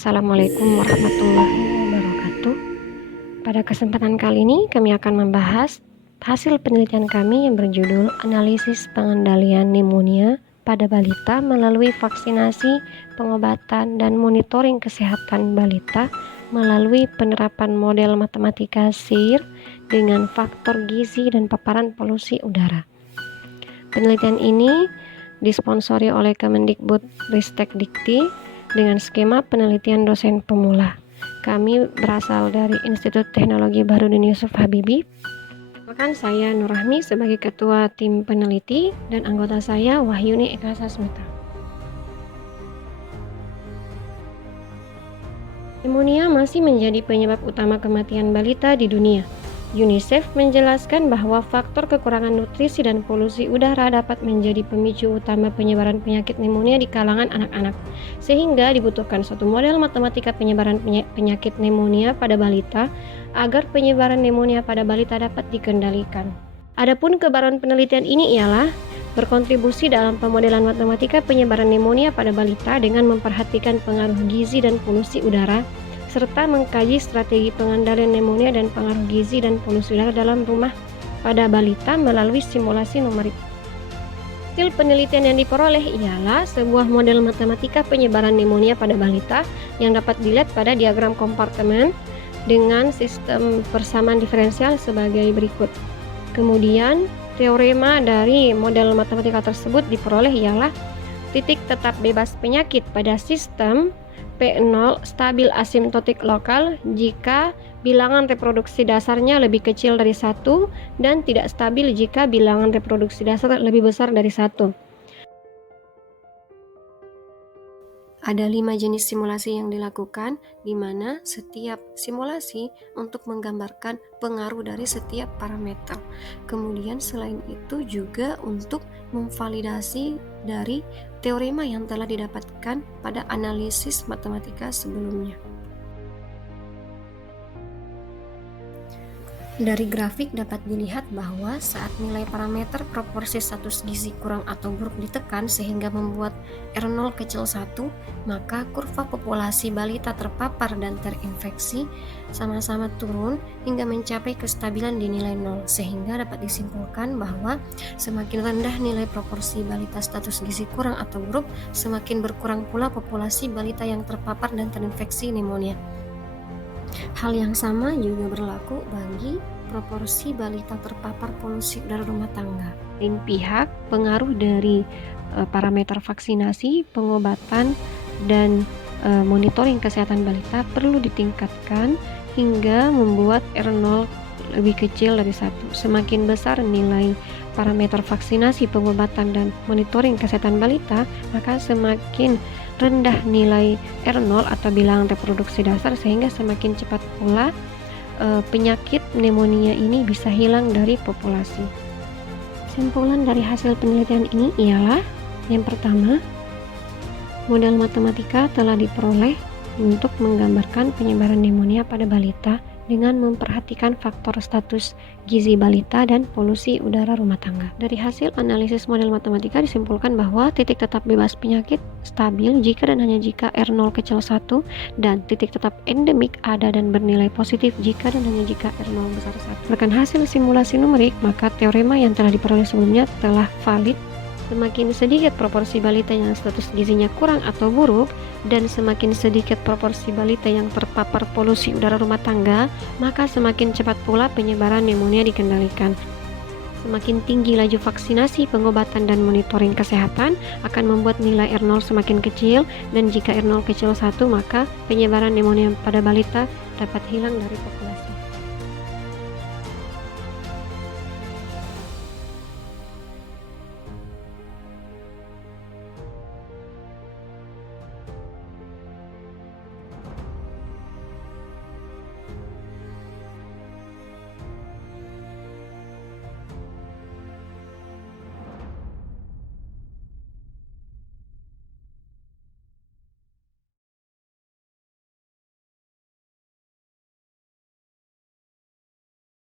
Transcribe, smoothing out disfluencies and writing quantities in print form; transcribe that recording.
Assalamualaikum warahmatullahi wabarakatuh. Pada kesempatan kali ini kami akan membahas hasil penelitian kami yang berjudul Analisis Pengendalian Pneumonia pada Balita melalui vaksinasi, pengobatan, dan monitoring kesehatan balita melalui penerapan model matematika SEER dengan faktor gizi dan paparan polusi udara. Penelitian ini disponsori oleh Kemendikbud-Ristek-Dikti dengan skema penelitian dosen pemula. Kami berasal dari Institut Teknologi Baharudin Yusuf Habibie. Bahkan saya Nur Rahmi sebagai ketua tim peneliti dan anggota saya Wahyuni Eka Sasmita. Pneumonia masih menjadi penyebab utama kematian balita di dunia. UNICEF menjelaskan bahwa faktor kekurangan nutrisi dan polusi udara dapat menjadi pemicu utama penyebaran penyakit pneumonia di kalangan anak-anak, sehingga dibutuhkan suatu model matematika penyebaran penyakit pneumonia pada balita agar penyebaran pneumonia pada balita dapat dikendalikan. Adapun kebaruan penelitian ini ialah berkontribusi dalam pemodelan matematika penyebaran pneumonia pada balita dengan memperhatikan pengaruh gizi dan polusi udara, serta mengkaji strategi pengendalian pneumonia dan pengaruh gizi dan polusi udara dalam rumah pada balita melalui simulasi numerik. Hasil penelitian yang diperoleh ialah sebuah model matematika penyebaran pneumonia pada balita yang dapat dilihat pada diagram kompartemen dengan sistem persamaan diferensial sebagai berikut. Kemudian, teorema dari model matematika tersebut diperoleh ialah titik tetap bebas penyakit pada sistem P0 stabil asimptotik lokal jika bilangan reproduksi dasarnya lebih kecil dari 1 dan tidak stabil jika bilangan reproduksi dasar lebih besar dari 1. Ada 5 jenis simulasi yang dilakukan, di mana setiap simulasi untuk menggambarkan pengaruh dari setiap parameter. Kemudian selain itu juga untuk memvalidasi dari teorema yang telah didapatkan pada analisis matematika sebelumnya. Dari grafik dapat dilihat bahwa saat nilai parameter proporsi status gizi kurang atau buruk ditekan sehingga membuat R0 kecil 1, maka kurva populasi balita terpapar dan terinfeksi sama-sama turun hingga mencapai kestabilan di nilai 0, sehingga dapat disimpulkan bahwa semakin rendah nilai proporsi balita status gizi kurang atau buruk, semakin berkurang pula populasi balita yang terpapar dan terinfeksi pneumonia. Hal yang sama juga berlaku bagi proporsi balita terpapar polusi udara rumah tangga. Lain pihak, pengaruh dari parameter vaksinasi, pengobatan, dan monitoring kesehatan balita perlu ditingkatkan hingga membuat R0 lebih kecil dari 1. Semakin besar nilai parameter vaksinasi, pengobatan, dan monitoring kesehatan balita, maka semakin rendah nilai R0 atau bilangan reproduksi dasar, sehingga semakin cepat pula penyakit pneumonia ini bisa hilang dari populasi. Kesimpulan dari hasil penelitian ini ialah yang pertama, model matematika telah diperoleh untuk menggambarkan penyebaran pneumonia pada balita dengan memperhatikan faktor status gizi balita dan polusi udara rumah tangga. Dari hasil analisis model matematika disimpulkan bahwa titik tetap bebas penyakit stabil jika dan hanya jika R0 kecil 1 dan titik tetap endemik ada dan bernilai positif jika dan hanya jika R0 besar 1. Berdasarkan hasil simulasi numerik, maka teorema yang telah diperoleh sebelumnya telah valid. Semakin sedikit proporsi balita yang status gizinya kurang atau buruk dan semakin sedikit proporsi balita yang terpapar polusi udara rumah tangga, maka semakin cepat pula penyebaran pneumonia dikendalikan. Semakin tinggi laju vaksinasi, pengobatan, dan monitoring kesehatan akan membuat nilai R0 semakin kecil, dan jika R0 kecil 1, maka penyebaran pneumonia pada balita dapat hilang dari populasi.